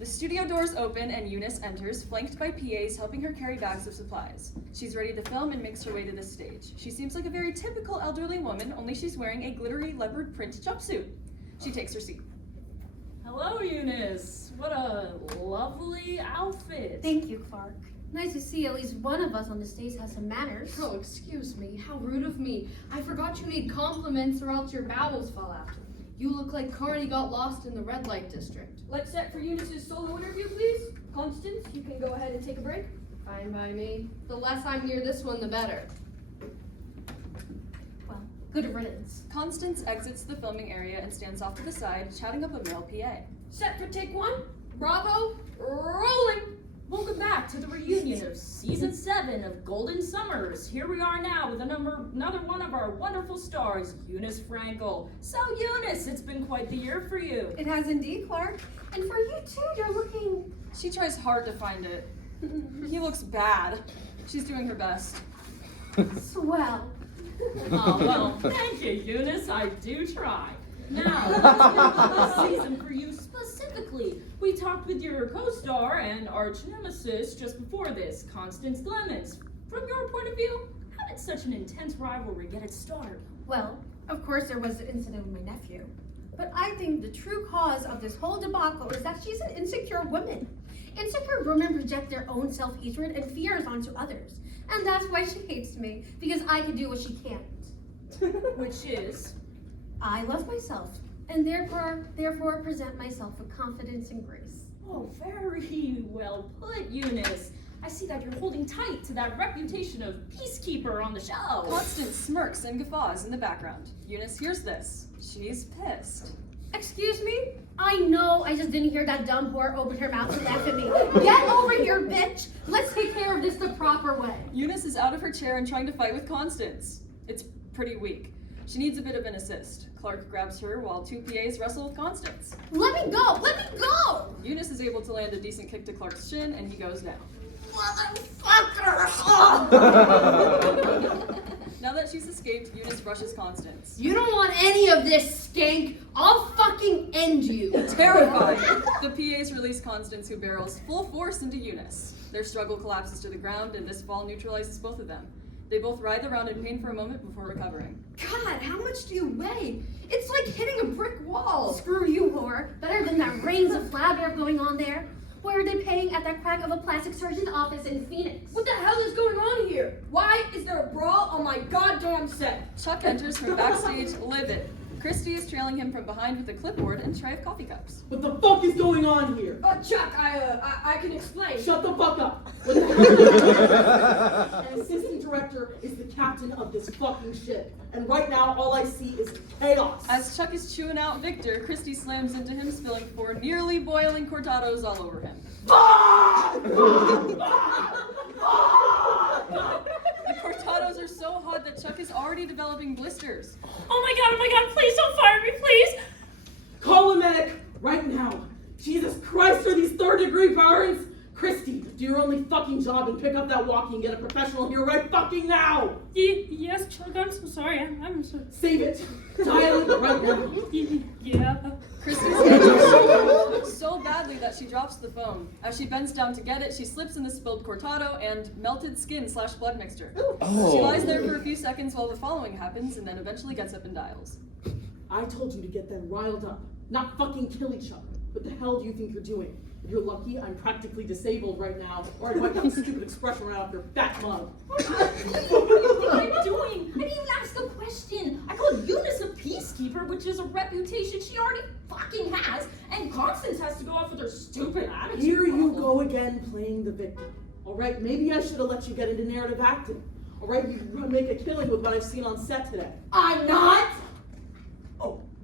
The studio doors open and Eunice enters, flanked by PAs helping her carry bags of supplies. She's ready to film and makes her way to the stage. She seems like a very typical elderly woman, only she's wearing a glittery leopard print jumpsuit. She takes her seat. Hello, Eunice. What a lovely outfit. Thank you, Clark. Nice to see at least one of us on the stage has some manners. Oh, excuse me. How rude of me. I forgot you need compliments or else your bowels fall out. You look like Carney got lost in the red light district. Let's set for Eunice's solo interview, please. Constance, you can go ahead and take a break. Fine by me. The less I'm near this one, the better. Well, good riddance. Constance exits the filming area and stands off to the side, chatting up a male PA. Set for take one. Bravo. Rolling. Welcome back to the reunion of Season 7 of Golden Summers. Here we are now with another one of our wonderful stars, Eunice Frankel. So Eunice, it's been quite the year for you. It has indeed, Clark. And for you too, you're looking... She tries hard to find it. He looks bad. She's doing her best. swell. Oh, well, thank you, Eunice. I do try. Now, let's this season for you specifically. We talked with your co-star and arch nemesis just before this, Constance Clements. From your point of view, how did such an intense rivalry get its start? Well, of course there was the incident with my nephew. But I think the true cause of this whole debacle is that she's an insecure woman. Insecure women project their own self-hatred and fears onto others. And that's why she hates me, because I can do what she can't. Which is? I love myself, and therefore present myself with confidence and grace. Oh, very well put, Eunice. I see that you're holding tight to that reputation of peacekeeper on the show. Constance smirks and guffaws in the background. Eunice hears this. She's pissed. Excuse me? I know I just didn't hear that dumb whore open her mouth to laugh at me. Get over here, bitch! Let's take care of this the proper way. Eunice is out of her chair and trying to fight with Constance. It's pretty weak. She needs a bit of an assist. Clark grabs her while two PAs wrestle with Constance. Let me go! Let me go! Eunice is able to land a decent kick to Clark's shin and he goes down. Now that she's escaped, Eunice rushes Constance. You don't want any of this, skank. I'll fucking end you. Terrified, the PAs release Constance, who barrels full force into Eunice. Their struggle collapses to the ground and this fall neutralizes both of them. They both writhe around in pain for a moment before recovering. God, how much do you weigh? It's like hitting a brick wall. Screw you, whore. Better than that reigns of flabber going on there. Why are they paying at that crack of a plastic surgeon's office in Phoenix? What the hell is going on here? Why is there a brawl on my goddamn set? Chuck enters from backstage, livid. Christy is trailing him from behind with a clipboard and tray of coffee cups. What the fuck is going on here? Chuck, I can explain. Shut the fuck up. What the hell? An assistant director is the captain of this fucking ship. And right now, all I see is chaos. As Chuck is chewing out Victor, Christy slams into him, spilling 4 nearly boiling cortados all over him. The cortados are so hot that Chuck is already developing blisters. Oh my god, please don't fire me, please! Call a medic right now. Jesus Christ, are these 3rd-degree burns? Christy, do your only fucking job and pick up that walkie and get a professional here right fucking now! Yes, Chuck, I'm so sorry. I'm so... Save it. Dial it right now. Yeah. Christy's injured so badly that she drops the phone. As she bends down to get it, she slips in the spilled cortado and melted skin/blood mixture. Oh. She lies there for a few seconds while the following happens and then eventually gets up and dials. I told you to get them riled up, not fucking kill each other. What the hell do you think you're doing? You're lucky I'm practically disabled right now, or I'd wipe that stupid expression right off your fat mug. What do you think I'm doing? I didn't even ask a question. I called Eunice a peacekeeper, which is a reputation she already fucking has, and Constance has to go off with her stupid attitude. Here you go again playing the victim. Alright, maybe I should have let you get into narrative acting. Alright, you make a killing with what I've seen on set today. I'm not.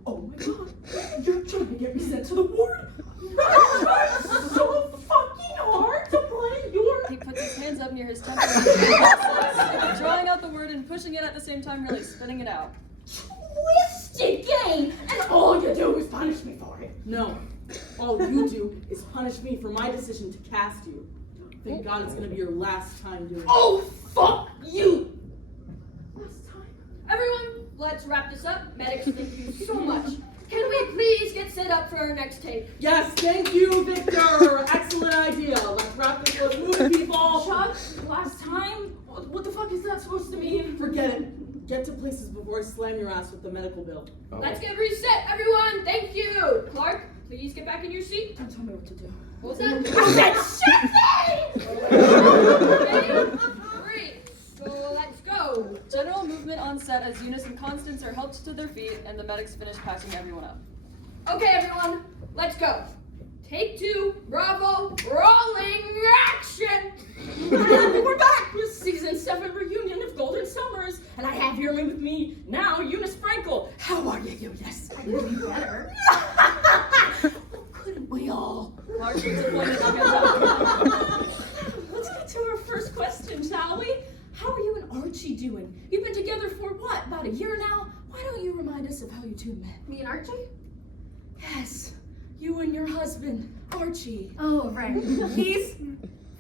Oh my god, you're trying to get me sent to the ward? It's so fucking hard to play your... He puts his hands up near his temple, drawing out the word and pushing it at the same time, really spitting it out. Twisted game, and all you do is punish me for it. No, all you do is punish me for my decision to cast you. Thank God it's gonna be your last time doing it. Oh, fuck you! Last time. Everyone, let's wrap this up. Medics, thank you so much. Can we please get set up for our next take? Yes, thank you, Victor! class with the medical bill. Oh. Let's get reset, everyone. Thank you. Clark, please get back in your seat. Don't tell me what to do. What was that? I said shit thing! Great. So let's go. General movement on set as Eunice and Constance are helped to their feet and the medics finish patching everyone up. Okay, everyone, let's go. Take 2, bravo, rolling action! We're back with season 7 reunion of Golden Summers, and I have here with me now Eunice Frankel. How are you, Eunice? I could be better. Well, couldn't we all? Clark disappointed to get up. Let's get to our first question, shall we? How are you and Archie doing? You've been together for what, about a year now? Why don't you remind us of how you two met? Me and Archie? Yes, you and your husband, Archie. Oh, right. He's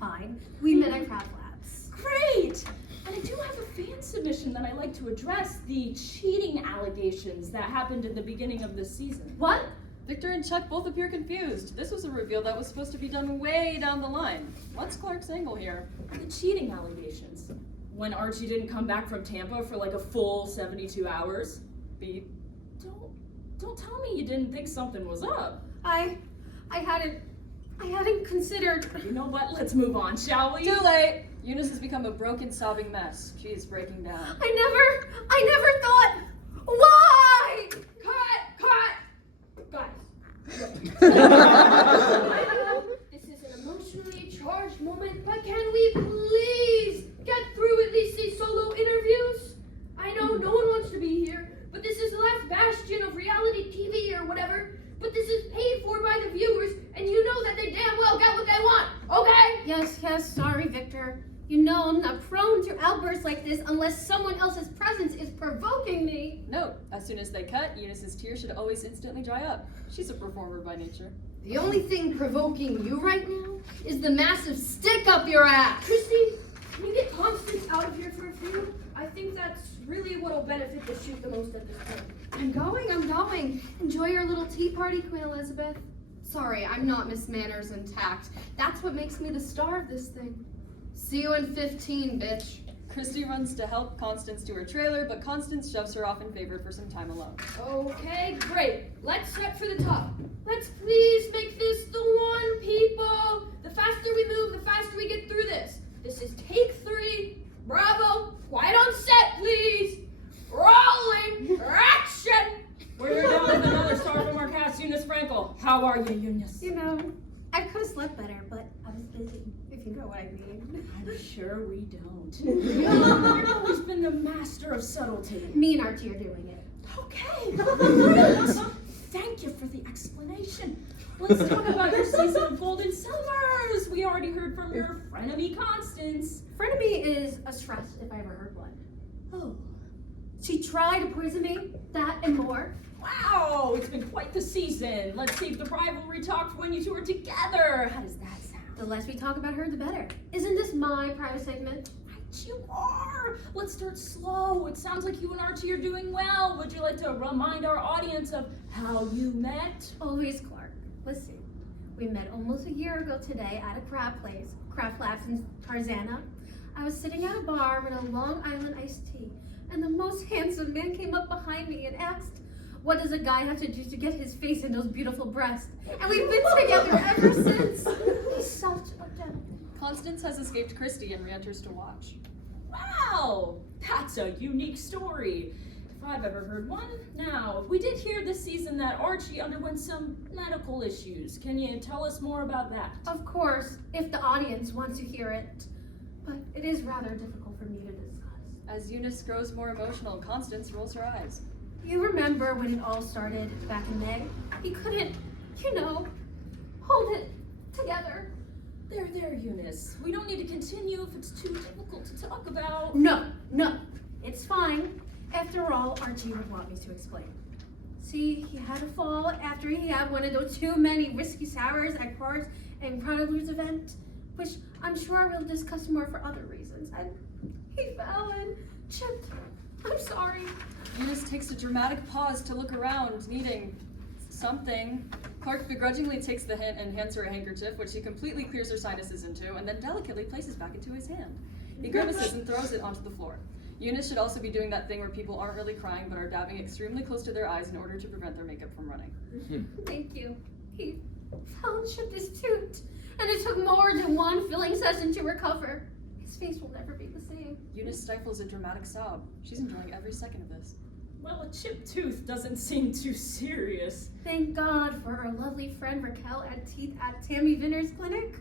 fine. We met at Crab Labs. Great! And I do have a fan submission that I'd like to address, the cheating allegations that happened at the beginning of this season. What? Victor and Chuck both appear confused. This was a reveal that was supposed to be done way down the line. What's Clark's angle here? The cheating allegations. When Archie didn't come back from Tampa for like a full 72 hours. Beat. Don't tell me you didn't think something was up. I hadn't considered. You know what? Let's move on, shall we? Too late! Eunice has become a broken, sobbing mess. She is breaking down. I never thought. Why? Cut! This is an emotionally charged moment, but can we please get through at least these solo interviews? I know no one wants to be here, but this is the last bastion of reality TV or whatever. But this is paid for by the viewers, and you know that they damn well get what they want, okay? Yes, sorry, Victor. You know I'm not prone to outbursts like this unless someone else's presence is provoking me. Note, as soon as they cut, Eunice's tears should always instantly dry up. She's a performer by nature. The only thing provoking you right now is the massive stick up your ass. Christy, can you get Constance out of here for a few? I think that's really what'll benefit the shoot the most at this point. I'm going. Enjoy your little tea party, Queen Elizabeth. Sorry, I'm not Miss Manners and Tact. That's what makes me the star of this thing. See you in 15, bitch. Christy runs to help Constance to her trailer, but Constance shoves her off in favor for some time alone. Okay, great. Let's set for the top. Let's please make this the one, people. The faster we move, the faster we get through this. This is take 3. Bravo. Quiet on set, please. Rolling action. We're down with another star from our cast, Eunice Frankel. How are you, Eunice? You know, I could have slept better, but I was busy, if you know what I mean. I'm sure we don't. You've always been the master of subtlety. Me and Archie are doing it. Okay, great. Thank you for the explanation. Let's talk about your season of Golden Summers. We already heard from your frenemy Constance. Frenemy is a stress if I ever heard one. Oh, She tried to poison me, that and more. wow, it's been quite the season. Let's save the rivalry talk for when you two are together. How does that sound? The less we talk about her, the better. Isn't this my private segment? Right, you are. Let's start slow. It sounds like you and Archie are doing well. Would you like to remind our audience of how you met? Always Clark. Listen, we met almost a year ago today at a crab place, Craft Labs in Tarzana. I was sitting at a bar with a Long Island iced tea, and the most handsome man came up behind me and asked, what does a guy have to do to get his face in those beautiful breasts? And we've been together ever since. He's such a gentleman. Constance has escaped Christy and re-enters to watch. Wow, that's a unique story. If I've ever heard one. Now, we did hear this season that Archie underwent some medical issues. Can you tell us more about that? Of course, if the audience wants to hear it, but it is rather difficult for me to discuss. As Eunice grows more emotional, Constance rolls her eyes. You remember when it all started back in May? He couldn't, hold it together. There, Eunice. We don't need to continue if it's too difficult to talk about. No, it's fine. After all, Archie would want me to explain. See, he had a fall after he had one of those too many risky sours at Cards and Chronicler's event, which I'm sure we'll discuss more for other reasons. And he fell and tripped. I'm sorry. Eunice takes a dramatic pause to look around, needing something. Clark begrudgingly takes the hint and hands her a handkerchief, which he completely clears her sinuses into, and then delicately places back into his hand. He grimaces and throws it onto the floor. Eunice should also be doing that thing where people aren't really crying but are dabbing extremely close to their eyes in order to prevent their makeup from running. Thank you. He found chipped his tooth, and it took more than one filling session to recover. His face will never be the same. Eunice stifles a dramatic sob. She's enjoying every second of this. Well, a chipped tooth doesn't seem too serious. Thank God for our lovely friend Raquel at Teeth at Tammy Vinner's clinic.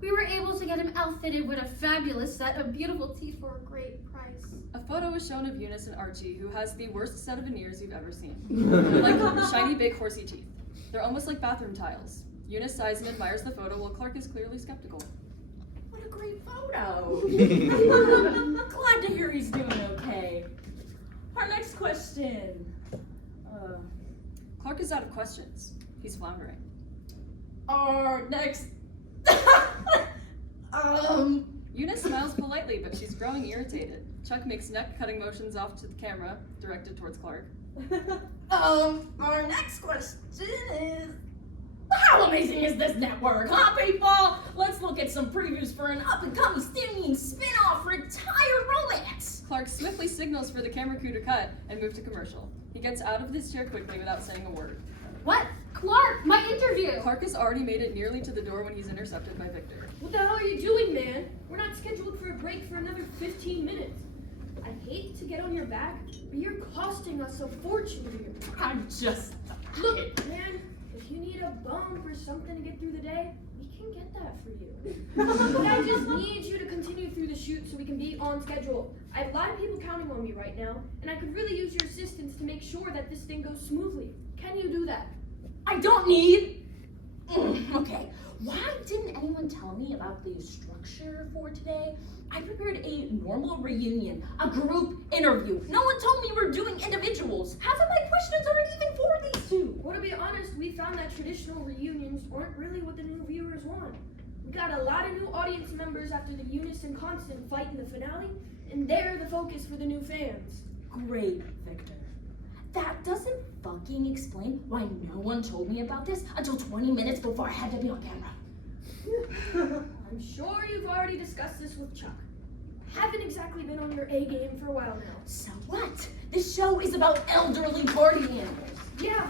We were able to get him outfitted with a fabulous set of beautiful teeth for a great price. A photo is shown of Eunice and Archie, who has the worst set of veneers you've ever seen. Like shiny, big, horsey teeth. They're almost like bathroom tiles. Eunice sighs and admires the photo, while Clark is clearly skeptical. What a great photo. Glad to hear he's doing okay. Our next question. Clark is out of questions. He's floundering. Our next. Eunice smiles politely, but she's growing irritated. Chuck makes neck-cutting motions off to the camera, directed towards Clark. Our next question is, how amazing is this network, huh, people? Let's look at some previews for an up-and-coming steaming spin-off retired romance. Clark swiftly signals for the camera crew to cut and move to commercial. He gets out of his chair quickly without saying a word. What? Clark, my interview! Clark has already made it nearly to the door when he's intercepted by Victor. What the hell are you doing, man? We're not scheduled for a break for another 15 minutes. I hate to get on your back, but you're costing us a fortune here. I'm just... Look, man, if you need a bump or something to get through the day, we can get that for you. But I just need you to continue through the shoot so we can be on schedule. I have a lot of people counting on me right now, and I could really use your assistance to make sure that this thing goes smoothly. Can you do that? I don't need... Okay, why didn't anyone tell me about the structure for today? I prepared a normal reunion, a group interview. No one told me we're doing individuals. Half of my questions aren't even for these two. Well, to be honest, we found that traditional reunions aren't really what the new viewers want. We got a lot of new audience members after the Eunice and Constant fight in the finale, and they're the focus for the new fans. Great, Victor. That doesn't fucking explain why no one told me about this until 20 minutes before I had to be on camera. I'm sure you've already discussed this with Chuck. Haven't exactly been on your A game for a while now. So what? This show is about elderly party animals. Yeah,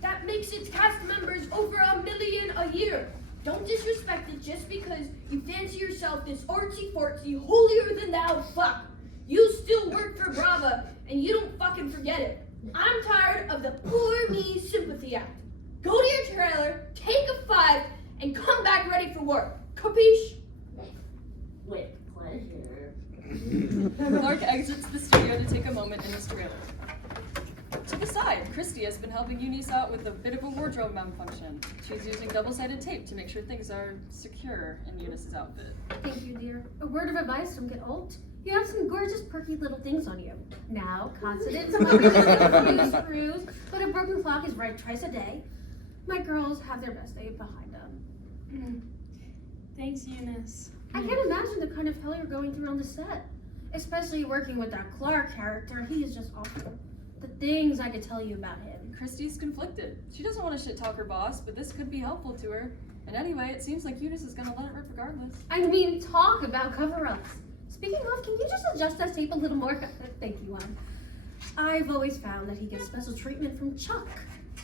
that makes its cast members over 1 million a year. Don't disrespect it just because you fancy yourself this artsy-fartsy, holier-than-thou fuck. You still work for Brava, and you don't fucking forget it. I'm tired of the poor me sympathy act. Go to your trailer, take a 5, and come back ready for work. Capiche? With pleasure. Clark exits the studio to take a moment in his trailer. To the side, Christy has been helping Eunice out with a bit of a wardrobe malfunction. She's using double-sided tape to make sure things are secure in Eunice's outfit. Thank you, dear. A word of advice, don't get old. You have some gorgeous, perky little things on you. Now, consonants might be a few screws, but a broken clock is right twice a day. My girls have their best day behind them. Thanks, Eunice. I can't imagine the kind of hell you're going through on the set. Especially working with that Clark character. He is just awful. The things I could tell you about him. Christy's conflicted. She doesn't want to shit-talk her boss, but this could be helpful to her. And anyway, it seems like Eunice is gonna let it rip regardless. I mean, talk about cover-ups. Speaking of, can you just adjust that tape a little more? Thank you, Juan. I've always found that he gets special treatment from Chuck,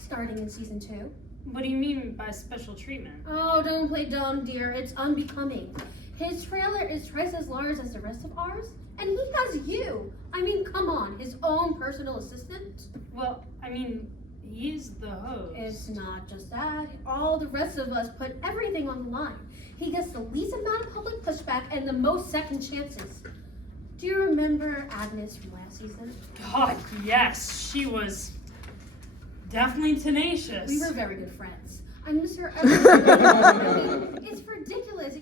starting in season 2. What do you mean by special treatment? Oh, don't play dumb, dear. It's unbecoming. His trailer is twice as large as the rest of ours, and he has you. I mean, come on, his own personal assistant. Well, I mean, he's the host. It's not just that. All the rest of us put everything on the line. He gets the least amount of public pushback and the most second chances. Do you remember Agnes from last season? God, yes, she was definitely tenacious. We were very good friends. I miss her every I mean, it's ridiculous.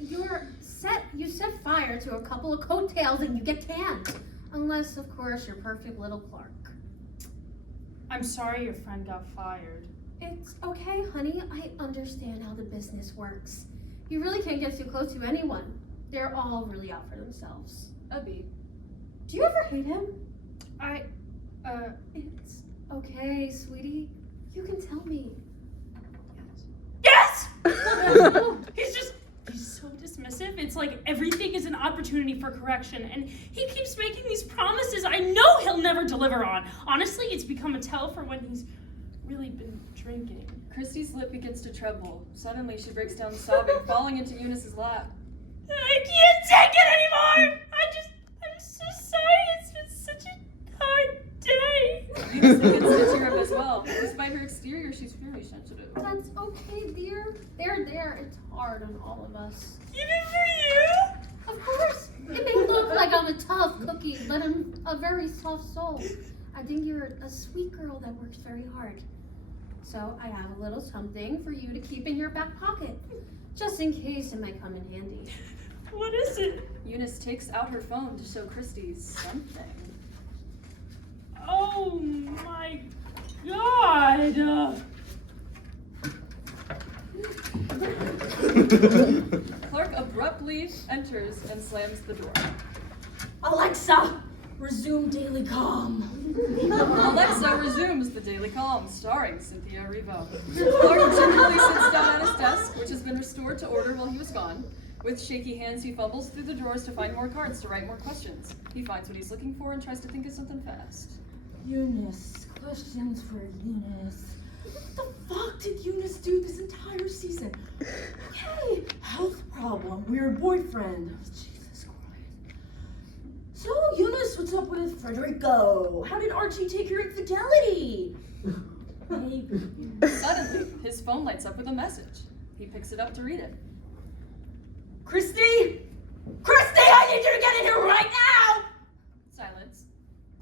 You set fire to a couple of coattails and you get tanned. Unless, of course, you're perfect little Clark. I'm sorry your friend got fired. It's okay, honey. I understand how the business works. You really can't get too close to anyone. They're all really out for themselves. A beat. Do you ever hate him? It's okay, sweetie. You can tell me. Yes! He's so dismissive It's like everything is an opportunity for correction, and he keeps making these promises I know he'll never deliver on. Honestly, it's become a tell for when he's really been drinking. Christy's lip begins to tremble. Suddenly, she breaks down sobbing, falling into Eunice's lap. I can't take it anymore! I'm so sorry. It's been such a hard day. Eunice begins to tear up as well. Despite her exterior, she's very sensitive. That's okay, dear. There. It's hard on all of us. Even for you? Of course. It may look like I'm a tough cookie, but I'm a very soft soul. I think you're a sweet girl that works very hard. So I have a little something for you to keep in your back pocket, just in case it might come in handy. What is it? Eunice takes out her phone to show Christy something. Oh my god! Clark abruptly enters and slams the door. Alexa, resume daily calm. Alexa resumes the Daily Calm, starring Cynthia Erivo. Clark gingerly sits down at his desk, which has been restored to order while he was gone. With shaky hands, he fumbles through the drawers to find more cards to write more questions. He finds what he's looking for and tries to think of something fast. Eunice, questions for Eunice. What the fuck did Eunice do this entire season? Okay, health problem, weird boyfriend. Jesus Christ. So, Eunice, what's up with Frederico? How did Archie take your infidelity? Maybe. Suddenly, his phone lights up with a message. He picks it up to read it. Christy! Christy, I need you to get in here right now! Silence.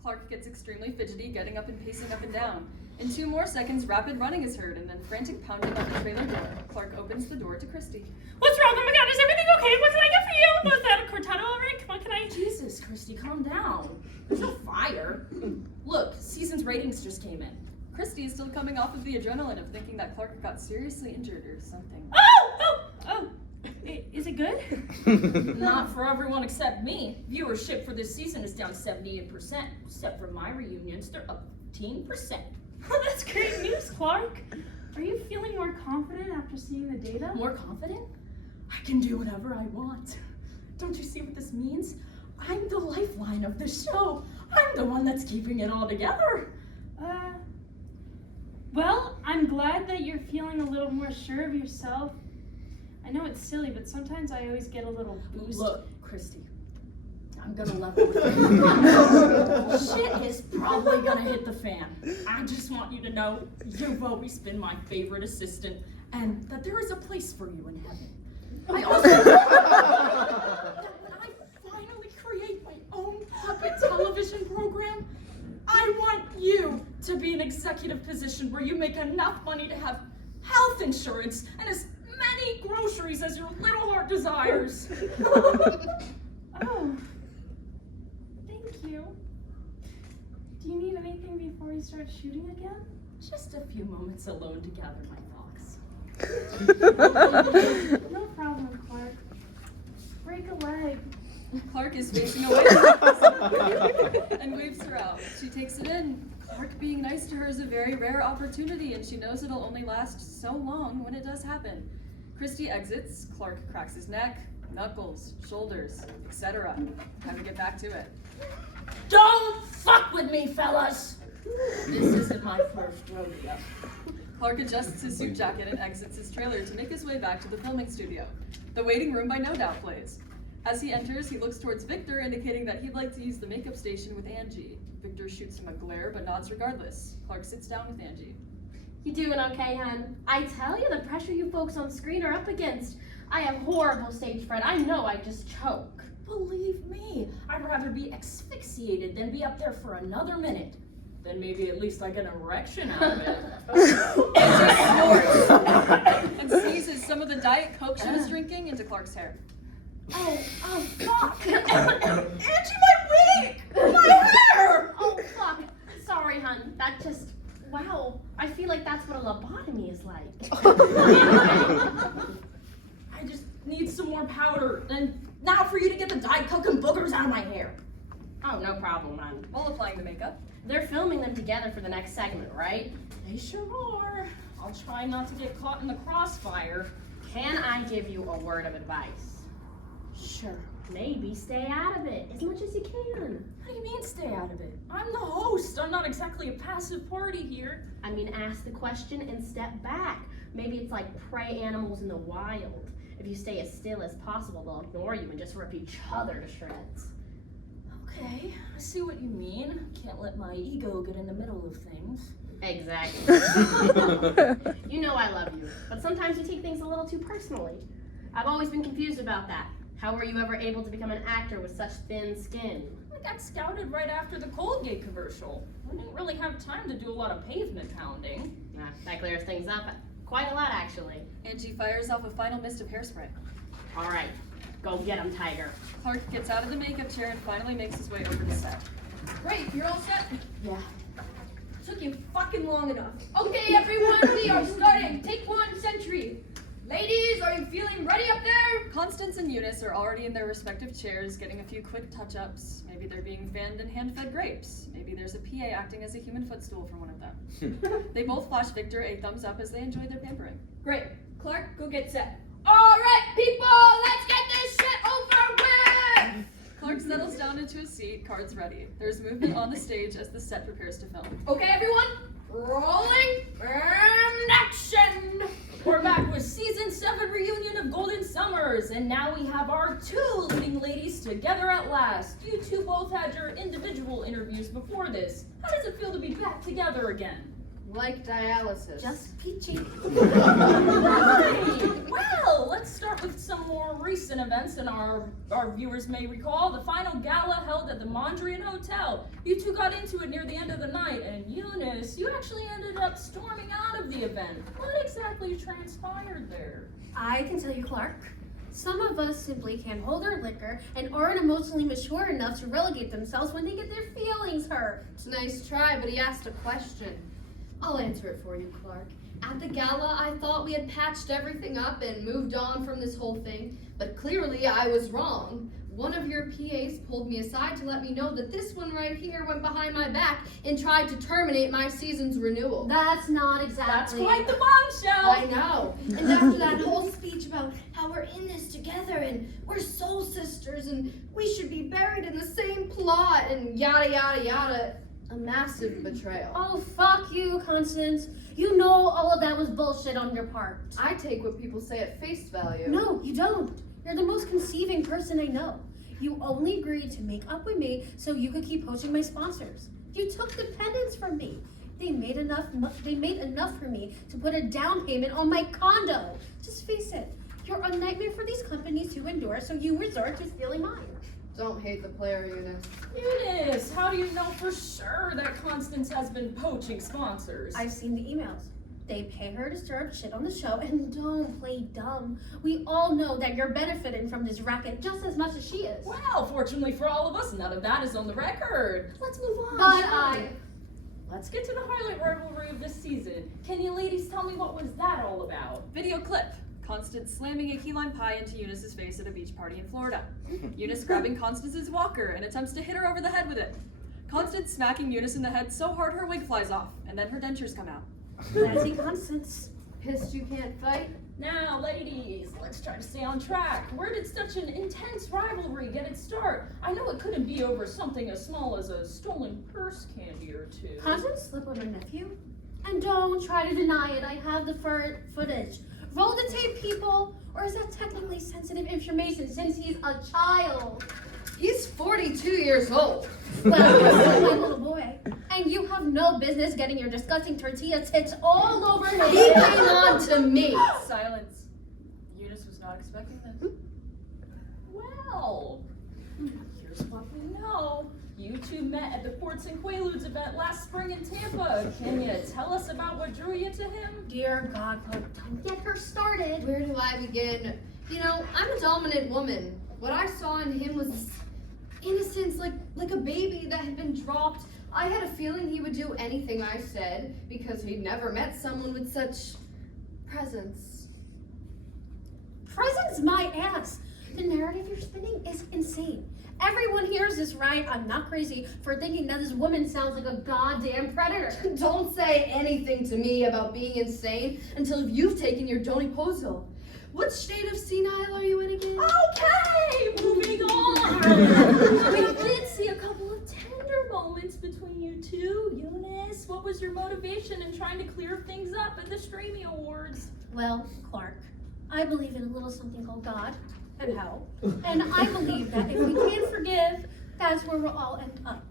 Clark gets extremely fidgety, getting up and pacing up and down. In 2 more seconds, rapid running is heard, and then frantic pounding on the trailer door. Clark opens the door to Christy. What's wrong? Oh my god, is everything okay? What can I get for you? Was that a cortado already? Come on, can I? Jesus, Christy, calm down. There's no fire. Look, season's ratings just came in. Christy is still coming off of the adrenaline of thinking that Clark got seriously injured or something. Oh! Is it good? Not for everyone except me. Viewership for this season is down 78%, except for my reunions, they're up 15%. Oh, that's great news, Clark. Are you feeling more confident after seeing the data? More confident? I can do whatever I want. Don't you see what this means? I'm the lifeline of this show. I'm the one that's keeping it all together. Well, I'm glad that you're feeling a little more sure of yourself. I know it's silly, but sometimes I always get a little boost. Look, Christy, I'm gonna level with you. Shit is probably gonna hit the fan. I just want you to know you've always been my favorite assistant and that there is a place for you in heaven. I also that when I finally create my own puppet television program, I want you to be in an executive position where you make enough money to have health insurance and as many groceries as your little heart desires. Oh, thank you. Do you need anything before we start shooting again? Just a few moments alone together, my fox. No problem, Clark. Break a leg. Clark is facing away and waves her out. She takes it in. Clark being nice to her is a very rare opportunity, and she knows it'll only last so long when it does happen. Christy exits. Clark cracks his neck, knuckles, shoulders, etc. Time to get back to it. Don't fuck with me, fellas! This isn't my first rodeo. Clark adjusts his suit jacket and exits his trailer to make his way back to the filming studio. The Waiting Room by No Doubt plays. As he enters, he looks towards Victor, indicating that he'd like to use the makeup station with Angie. Victor shoots him a glare, but nods regardless. Clark sits down with Angie. You doing okay, hon? I tell you, the pressure you folks on screen are up against. I have horrible stage fright. I know I just choke. Believe me, I'd rather be asphyxiated than be up there for another minute. Then maybe at least I get an erection out of it. Angie snorts and sneezes some of the Diet Coke she was drinking into Clark's hair. Oh, fuck! Angie, my wig! My hair! Oh, fuck. Sorry, hon. That just... Wow. I feel like that's what a lobotomy is like. I just need some more powder. And now for you to get the Diet Coke and boogers out of my hair. Oh, no problem, hon. While applying the makeup, They're filming them together for the next segment, right? They sure are. I'll try not to get caught in the crossfire. Can I give you a word of advice? Sure. Maybe stay out of it as much as you can. What do you mean stay out of it? I'm the host. I'm not exactly a passive party here. I mean, ask the question and step back. Maybe it's like prey animals in the wild. If you stay as still as possible, they'll ignore you and just rip each other to shreds. Okay, I see what you mean. Can't let my ego get in the middle of things. Exactly. You know I love you, but sometimes you take things a little too personally. I've always been confused about that. How were you ever able to become an actor with such thin skin? I got scouted right after the Colgate commercial. I didn't really have time to do a lot of pavement pounding. That clears things up quite a lot, actually. Angie fires off a final mist of hairspray. All right, go get him, Tiger. Clark gets out of the makeup chair and finally makes his way over to set. Great, you're all set? Yeah. Took you fucking long enough. Okay, everyone, we are starting. Take 1, Century. Ladies, are you feeling ready up there? Constance and Eunice are already in their respective chairs getting a few quick touch-ups. Maybe they're being fanned and hand-fed grapes. Maybe there's a PA acting as a human footstool for one of them. They both flash Victor a thumbs up as they enjoy their pampering. Great. Clark, go get set. All right, people, let's get this shit over with! Clark settles down into his seat, cards ready. There's movement on the stage as the set prepares to film. Okay, everyone, rolling, and action! We're back with season 7 reunion of Golden Summers, and now we have our 2 leading ladies together at last. You 2 both had your individual interviews before this. How does it feel to be back together again? Like dialysis. Just peachy. Right. Well, let's start with some more recent events, and our viewers may recall the final gala held at the Mondrian Hotel. You 2 got into it near the end of the night, and Eunice, you actually ended up storming out of the event. What exactly transpired there? I can tell you, Clark. Some of us simply can't hold our liquor and aren't emotionally mature enough to relegate themselves when they get their feelings hurt. It's a nice try, but he asked a question. I'll answer it for you, Clark. At the gala, I thought we had patched everything up and moved on from this whole thing, but clearly I was wrong. One of your PAs pulled me aside to let me know that this one right here went behind my back and tried to terminate my season's renewal. That's not That's exactly. quite the bombshell! I know. And after that whole speech about how we're in this together and we're soul sisters and we should be buried in the same plot and yada yada yada, a massive betrayal. Oh, fuck you, Constance. You know all of that was bullshit on your part. I take what people say at face value. No, you don't. You're the most conceiving person I know. You only agreed to make up with me so you could keep poaching my sponsors. You took dependence from me. They made enough for me to put a down payment on my condo. Just face it. You're a nightmare for these companies to endure, so you resort to stealing mine. Don't hate the player, Eunice. Eunice, how do you know for sure that Constance has been poaching sponsors? I've seen the emails. They pay her to stir up shit on the show, and don't play dumb. We all know that you're benefiting from this racket just as much as she is. Well, fortunately for all of us, none of that is on the record. Let's move on. But shall we? Let's get to the highlight rivalry of this season. Can you ladies tell me what was that all about? Video clip. Constance slamming a key lime pie into Eunice's face at a beach party in Florida. Eunice grabbing Constance's walker and attempts to hit her over the head with it. Constance smacking Eunice in the head so hard her wig flies off, and then her dentures come out. Classy Constance. Pissed you can't fight? Now, ladies, let's try to stay on track. Where did such an intense rivalry get its start? I know it couldn't be over something as small as a stolen purse candy or 2. Constance slept with her nephew? And don't try to deny it. I have the footage. Roll the tape, people. Or is that technically sensitive information since he's a child? He's 42 years old. Well, you're still my little boy. And you have no business getting your disgusting tortilla tits all over his He came on to me. Silence. Eunice was not expecting this. Well, here's what we know. You 2 met at the Quartz and Quaaludes event last spring in Tampa. Can you tell us about what drew you to him? Dear God, look, don't get her started. Where do I begin? You know, I'm a dominant woman. What I saw in him was innocence, like a baby that had been dropped. I had a feeling he would do anything I said because he'd never met someone with such presence. Present's my ass. The narrative you're spinning is insane. Everyone hears this, right? I'm not crazy for thinking that this woman sounds like a goddamn predator. Don't say anything to me about being insane until you've taken your Donny Pozo. What state of senile are you in again? Okay, We did see a couple of tender moments between you two. Eunice, what was your motivation in trying to clear things up at the Streamy Awards? Well, Clark, I believe in a little something called God and hell. And I believe that if we can't forgive, that's where we'll all end up.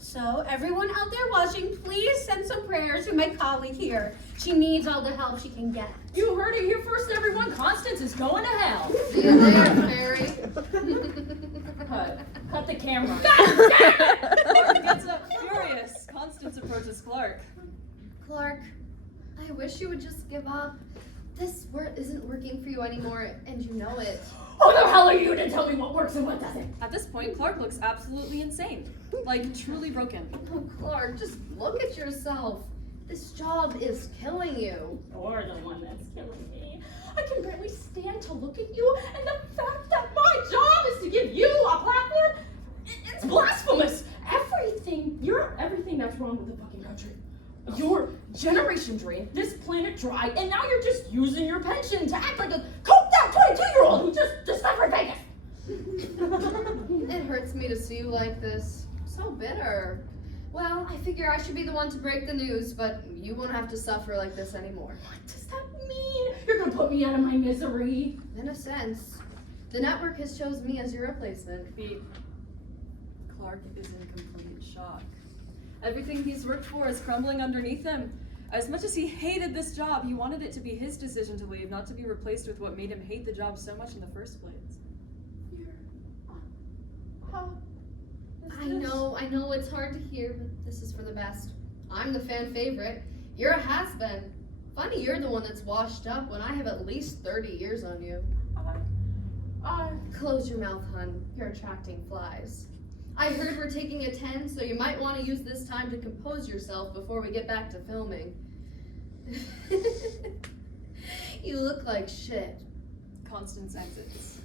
So everyone out there watching, please send some prayers to my colleague here. She needs all the help she can get. You heard it here first, everyone. Constance is going to hell. See you there, Fairy. Cut the camera. Clark gets up furious. Constance approaches Clark. Clark, I wish you would just give up. This isn't working for you anymore, and you know it. Who the hell are you to tell me what works and what doesn't? At this point, Clark looks absolutely insane. Like, truly broken. Oh, Clark, just look at yourself. This job is killing you. You're the one that's killing me. I can barely stand to look at you, and the fact that my job is to give you a platform, it's blasphemous. You're everything that's wrong with the fucking country. Your generation drained this planet dry, and now you're just using your pension to act like a coked out 22-year-old who just discovered Vegas. It hurts me to see you like this. So bitter. Well, I figure I should be the one to break the news, but you won't have to suffer like this anymore. What does that mean? You're gonna put me out of my misery? In a sense. The network has chosen me as your replacement. Clark is in complete shock. Everything he's worked for is crumbling underneath him. As much as he hated this job, he wanted it to be his decision to leave, not to be replaced with what made him hate the job so much in the first place. I know it's hard to hear, but this is for the best. I'm the fan favorite. You're a has-been. Funny you're the one that's washed up when I have at least 30 years on you. Close your mouth, hun. You're attracting flies. I heard we're taking a 10, so you might want to use this time to compose yourself before we get back to filming. You look like shit. Constance exits.